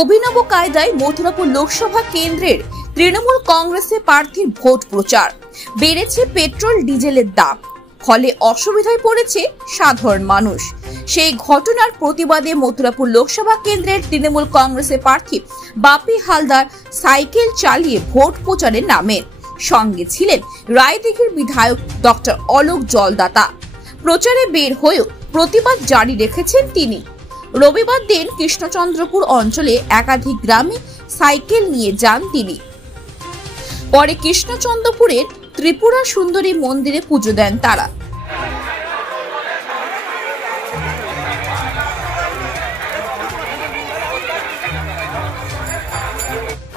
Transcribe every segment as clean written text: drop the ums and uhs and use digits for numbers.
অভিনব কায়দায় মথুরাপুর লোকসভা কেন্দ্রের তৃণমূল কংগ্রেসের প্রার্থীর ভোট প্রচার। বেড়েছে পেট্রোল ডিজেলের দাম, ফলে অসুবিধায় পড়েছে সাধারণ মানুষ। সেই ঘটনার প্রতিবাদে মথুরাপুর লোকসভা কেন্দ্রের তৃণমূল কংগ্রেসের প্রার্থী বাপি হালদার সাইকেল চালিয়ে ভোট প্রচারে নামেন। সঙ্গে ছিলেন রায়দিঘির বিধায়ক ডক্টর অলোক জলদাতা। প্রচারে বের হয়েও প্রতিবাদ জারি রেখেছেন তিনি। রবিবার দিন কৃষ্ণচন্দ্রপুর অঞ্চলে একাধিক গ্রামে সাইকেল নিয়ে যান তিনি। পরে কৃষ্ণচন্দ্রপুরের ত্রিপুরা সুন্দরী মন্দিরে পুজো দেন তারা।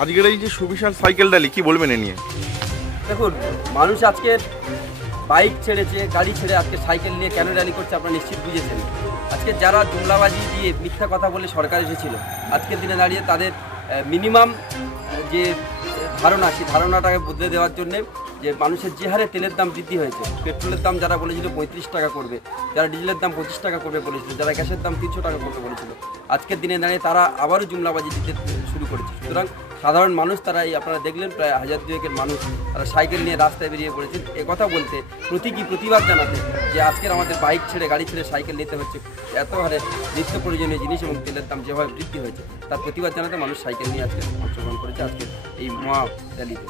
আজকের এই যে সুবিশাল সাইকেল র্যালি, কি বলবেন এ নিয়ে? দেখুন, মানুষ আজকে বাইক ছেড়েছে, গাড়ি ছেড়ে আজকে সাইকেল নিয়ে কেন র্যালি করছে আপনারা নিশ্চিত বুঝেছেন। আজকে যারা জুমলাবাজি দিয়ে মিথ্যা কথা বলে সরকার এসেছিল, আজকের দিনে দাঁড়িয়ে তাদের মিনিমাম যে ধারণা, সেই ধারণাটাকে বদলে দেওয়ার জন্যে যে মানুষের যে হারে তেলের দাম বৃদ্ধি হয়েছে, পেট্রোলের দাম যারা বলেছিল 35 টাকা করবে, যারা ডিজেলের দাম 25 টাকা করবে বলেছিল, যারা গ্যাসের দাম 300 টাকা করবে বলেছিল, আজকের দিনে দাঁড়িয়ে তারা আবারও জুমলাবাজি দিতে শুরু করেছে। সুতরাং সাধারণ মানুষ তারা এই আপনারা দেখলেন প্রায় 1000-2 মানুষ তারা সাইকেল নিয়ে রাস্তায় বেরিয়ে পড়েছেন একথা বলতে, প্রতিবাদ জানাতে যে আজকের আমাদের বাইক ছেড়ে গাড়ি ছেড়ে সাইকেল নিতে হচ্ছে। এত হারে নিত্য প্রয়োজনীয় জিনিস এবং তেলের দাম যেভাবে বৃদ্ধি হয়েছে তার প্রতিবাদ জানাতে মানুষ সাইকেল নিয়ে আজকে অংশগ্রহণ করেছে আজকে এই মহা র্যালিতে।